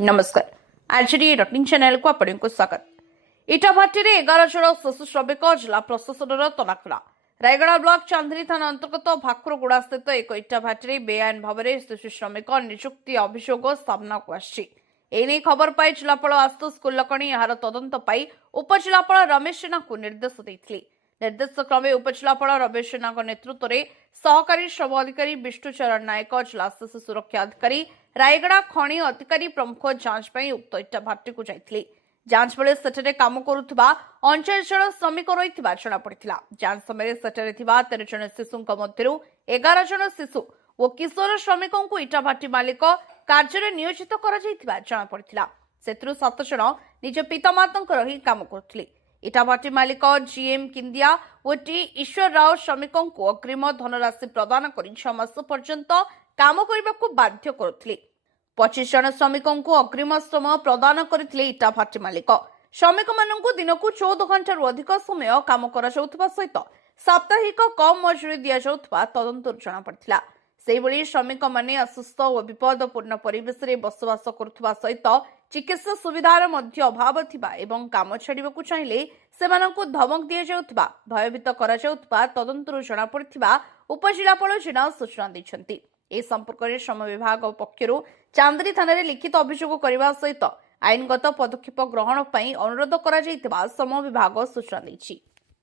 नमस्कार RJD rutting channel को आपको स्वागत। इटाभाटी 11 जन शिशु श्रमिक जिला प्रशासन तनाखड़ा। रायगड़ा ब्लॉक चांदनी थाना अंतर्गत भाकुरगुड़ा स्थित एक इटाभाटी बेआईन भाव में शिशु श्रमिक नियुक्ति अभियोग सामना को आने खबर पाई जिलापाल आशुतोष कुलकर्णी यार तदंत पाई उपजिलापाल रमेश जेना को निर्देश देते। निर्देश क्रमे उपजिलापाल रमेश जेना नेतृत्व में सहकारी श्रम अधिकारी विष्णुचरण नायक, जिला शिशु सुरक्षा अधिकारी, रायगड़ा खनि अधिकारी प्रमुख जांच पर उक्त इटाभाटी को जाइथिले। जांच बेले सेठरे काम करुवा 39 जन श्रमिक रही जनापड़ा। जांच समय सेठरे 13 जन शिशु मध्य 11 जन शिशु और किशोर श्रमिकों को इटाभाटी मालिक कार्य नियोजित जनापड़ा। से 7 जन निज पितामाता रही काम करुले। इटाभाटी मालिक जीएम किंदिया और टी ईश्वर राव श्रमिकों को अग्रिम धनराशि प्रदान कर 6 मास पर्यंत काम करने को बाध्य करुले। 25 जन श्रमिकों को अग्रिम श्रम प्रदान करथिले इटाभाटी मालिक। श्रमिक मानक दिन को 14 घंटा अधिक समय काम कर सहित साप्ताहिक कम मजूरी दि जाउथबा तदंतर जनापड़ा। सेहिभଳି श्रमिक माने असुस्थ और विपदपूर्ण परिवेश में बसवास करुवा सहित चिकित्सा सुविधार मध्य अभाव थिबा एवं काम छाड़िबाकू चाहिए सेमानकू धमक दि जाउथबा भयभीत करा जाउथबा तदंतर जनापड़िथिबा उपजिलापाल जेना सूचना दैछन्ति। ए संपर्क में श्रम विभाग पक्षर चांदनी थाना लिखित अभियोग करने सहित आईनगत पदक्षेप ग्रहण पर अनुरोध करा श्रम विभाग सूचना दैछि।